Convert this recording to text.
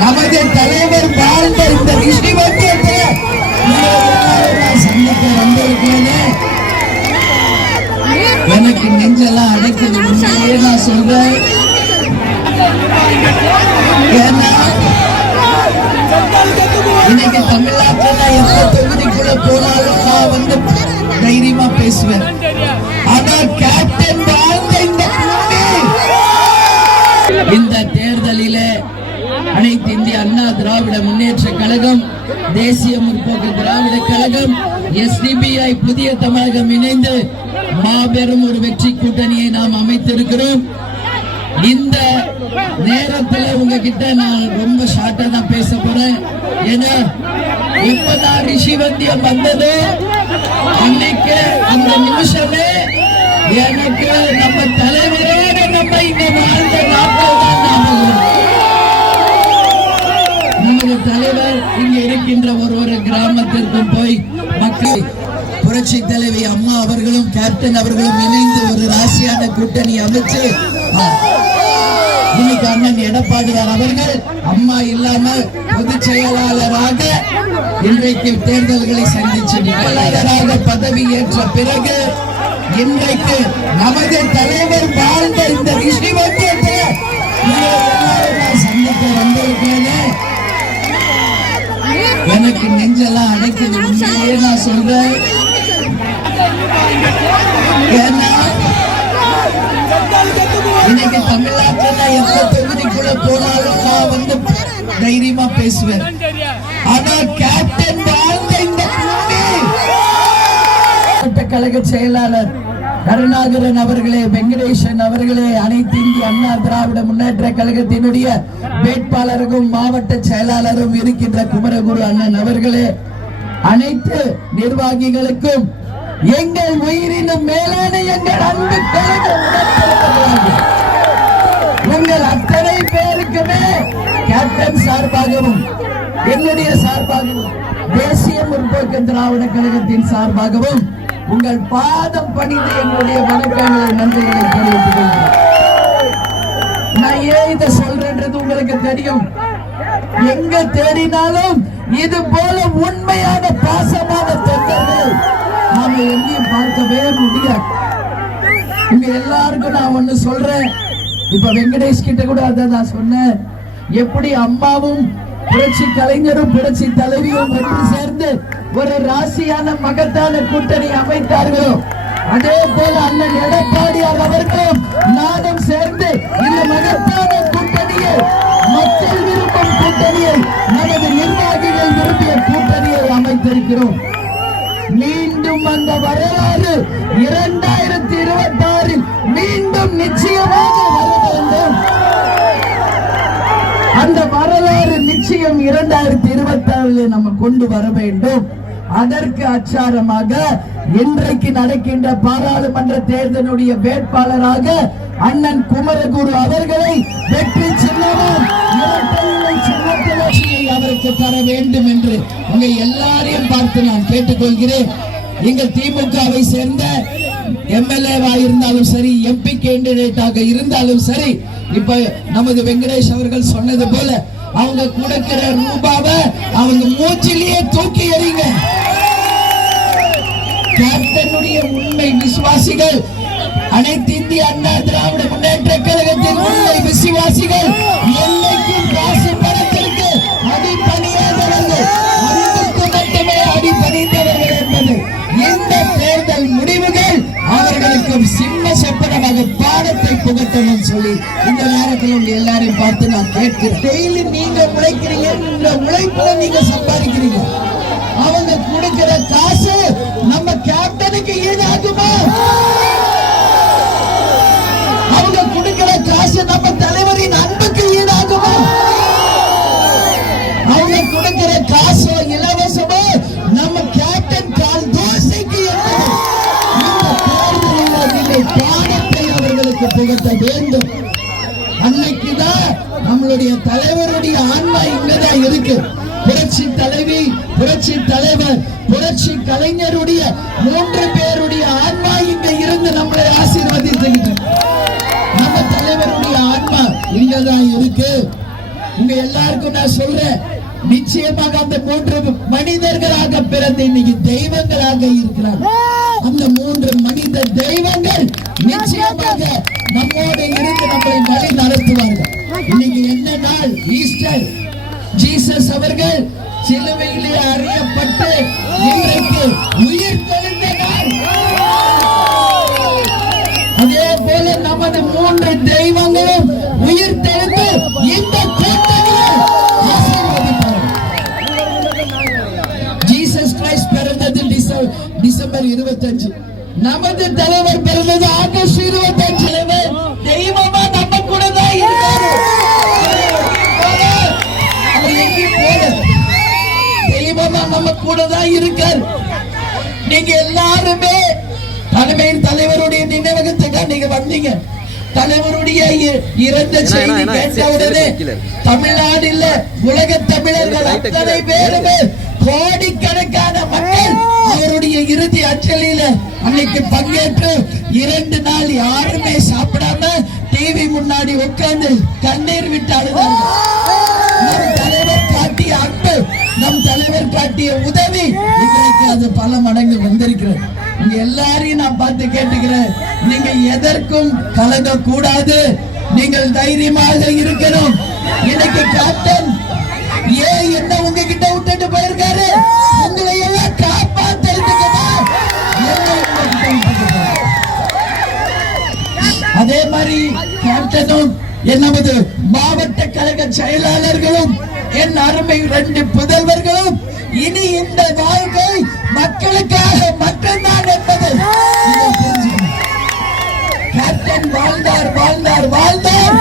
நமது தலைவர் வாழ்ந்த இந்த ரிஷிவத்தியத்தை சந்திக்க வந்திருக்கேனே எனக்கு நெஞ்செல்லாம் அடைக்குது. உண்மையிலேயே நான் சொல்றேன். ஏன்னா இன்னைக்கு தமிழ்நாட்டில் எந்த தொகுதிக்குள்ள போனாலும் நான் வந்து தைரியமா பேசுவேன். ஆனா கேப்டன் வாழ்ந்த இந்த இந்த தேர்தலிலே அனைத்து இந்திய அண்ணா திராவிட முன்னேற்ற கழகம் தேசிய முற்போக்கு திராவிட கழகம் எஸ்டிபிஐ புதிய தமிழகம் இணைந்து மாபெரும் ஒரு வெற்றி கூட்டணியை நாம் அமைத்திருக்கிறோம். இந்த நேரத்துல உங்ககிட்ட நான் ரொம்ப ஷார்ட்டா தான் பேச போறேன். ஏன்னா இப்பதான் ரிஷி வந்தியம் வந்தது. அன்னைக்கு அந்த நிமிஷமே எனக்கு நம்ம தலைவர் கேப்டன் அவர்களும் இணைந்து ஒரு ராசியான கூட்டணி அமைச்சு இன்னைக்கு அண்ணன் எடப்பாடியார் அவர்கள் அம்மா இல்லாம பொதுச் செயலாளராக இன்றைக்கு தேர்தல்களை சந்திச்சு செயலாளராக பதவி ஏற்ற பிறகு இன்றைக்கு நமது தலைவர் வாழ்ந்த இந்த ரிஷிவத்தியத்தை சந்திக்க வந்திருக்கேன் எனக்கு நெஞ்செல்லாம் அடைக்குது உண்மையிலேயே நான் சொல்றேன். ஏன்னா இன்னைக்கு தமிழ்நாட்டுல எந்த தொகுதிக்குள்ள போனாலும் நான் வந்து தைரியமா பேசுவேன். ஆனா கேப்டன் வாழ்ந்த இந்த கழக செயலாளர் கருணாகரன் அவர்களே வெங்கடேசன் அவர்களே அனைத்து இந்திய அண்ணா திராவிட முன்னேற்ற கழகத்தினுடைய வேட்பாளருக்கும் மாவட்ட செயலாளரும் இருக்கின்ற குமரகுரு அண்ணன் அவர்களே அனைத்து நிர்வாகிகளுக்கும் எங்கள் உயிரினும் மேலான எங்கள் அன்பு கழக உங்கள் அத்தனை பேருக்குமே கேப்டன் சார்பாகவும் என்னுடைய சார்பாகவும் தேசிய முற்போக்கு திராவிட கழகத்தின் சார்பாகவும் உங்கள் பாதம் பணிந்து எங்களுடைய வணக்கங்களை நன்றிகளை தெரிவித்துக் கொள்கிறேன். நான் ஏன் இதை சொல்றேன்றது உங்களுக்கு தெரியும். எங்க தேடினாலும் இது போல எல்லாருக்கும் நான் ஒண்ணு சொல்றேன். இப்ப வெங்கடேஷ் கிட்ட கூட அதை நான் சொன்னேன். எப்படி அம்மாவும் புரட்சி கலைஞரும் புரட்சி தலைவியும் ஒன்று சேர்ந்து ஒரு ராசியான மகத்தான கூட்டணி அமைத்தார்களோ அதே போல அண்ணன் எடப்பாடியார் அவர்களும் நானும் சேர்ந்து இந்த மகத்தான கூட்டணியை மக்கள் விரும்பும் கூட்டணியை நமது நிர்வாகிகள் விரும்பிய கூட்டணியை அமைத்திருக்கிறோம். மீண்டும் அந்த வரலாறு இரண்டாயிரத்தி இருபத்தி ஆறில் மீண்டும் நிச்சயமாக வர வேண்டும் அந்த வரலாறு நிச்சயம் இரண்டாயிரத்தி இருபத்தி ஆறில் நம்ம கொண்டு வர வேண்டும். அதற்கு அச்சாரமாக இன்றைக்கு நடக்கின்ற பாராளுமன்ற தேர்தலுடைய வேட்பாளராக அண்ணன் குமரகுரு அவர்களை வெற்றியை தர வேண்டும் என்று உங்க எல்லாரையும் பார்த்து நான் கேட்டுக்கொள்கிறேன். எங்கள் திமுகவை சேர்ந்த எம்எல்ஏவா இருந்தாலும் சரி எம்பி கேண்டிடேட்டாக இருந்தாலும் சரி இப்ப நமது வெங்கடேஷ் அவர்கள் சொன்னது போல அவங்க கொடுக்கிற ரூபாவை அவங்க மூச்சிலேயே தூக்கி எறிங்க. கேப்டனுடைய உண்மை விசுவாசிகள் அனைத்து இந்திய அண்ணா திராவிட முன்னேற்ற கழகத்தின் உண்மை விசுவாசிகள் சொல்லி இந்த நேரத்தில் உங்க எல்லாரையும் பார்த்து நான் கேட்கிறேன். டெய்லி நீங்க உழைக்கிறீங்க இந்த உழைப்புல நீங்க சம்பாதிக்கிறீங்க? நம்மளுடைய தலைவருடைய ஆன்மா இங்கதான் இருக்கு. புரட்சி தலைவி புரட்சி தலைவர் புரட்சி கலைஞருடைய மூன்று பேருடைய ஆன்மா இங்க இருந்து நம்மளை ஆசீர்வதித்துக்கிட்டு நம்ம தலைவருடைய ஆன்மா இங்கதான் இருக்கு. உங்க எல்லாருக்கும் நான் சொல்றேன் நிச்சயமாக அந்த மூன்று மனிதர்களாக பிறந்து இன்னைக்கு தெய்வங்களாக இருக்கிறார். அந்த மூன்று மனித தெய்வங்கள் நிச்சயமாக நம்மோடு இருந்து நம்மளை வழி நடத்துவார்கள் இன்னைக்கு என்ன நாள்? ஈஸ்டர் ஜீசஸ் அவர்கள் சிலுவையிலே அறியப்பட்டு இன்றைக்கு உயிர் தெழுந்த நாள். அதே போல நமது மூன்று தெய்வங்களும் உயிர் தெழுந்து இந்த ஜீசஸ் கிரைஸ்ட் பிறந்தது டிசம்பர் இருபத்தஞ்சு. நமது தலைவர் பிறந்தது ஆகஸ்ட் இருபத்தஞ்சு தலைவர் தெய்வமா? அவர் எங்கேயும் போல தெய்வமா நம்ம கூட தான் இருக்காரு. நீங்க எல்லாருமே தலைமையின் தலைவருடைய நினைவகத்துக்கு நீங்க வந்தீங்க. தலைவருடைய இ- இறந்த செய்தி என்ன, என்ன, கேட்ட சரி, உடனே சரி, கீழே. தமிழ்நாடு இல்ல உலக தமிழர்கள். அத்தனை பேருமே கோடிக்கணக்கான மக்கள் அவருடைய இறுதி அஞ்சலியில அன்னைக்கு பங்கேற்று இரண்டு நாள் யாருமே சாப்பிடாம டிவி முன்னாடி உட்கார்ந்து கண்ணீர் விட்டு நம் காட்டிய உதவி. இன்றைக்கு அது பல மடங்கு வந்திருக்கிறது. உங்க எல்லாரையும் நான் பார்த்து கேட்டுக்கிறேன். நீங்க எதற்கும் கலங்க கூடாது நீங்கள் தைரியமாக இருக்கணும். இன்னைக்கு கேப்டன் ஏன் என்ன உங்ககிட்ட விட்டுட்டு போயிருக்காரு? உங்களை எல்லாம் காப்பாத்துறதுக்கு அதே மாதிரி கேப்டனும் என் மாவட்ட கழக செயலாளர்களும் என் அருமை ரெண்டு புதல்வர்களும் இனி இந்த வாழ்க்கை மக்களுக்காக மட்டும்தான் என்பது. கேப்டன் வாழ்ந்தார் வாழ்ந்தார் வாழ்ந்தார்.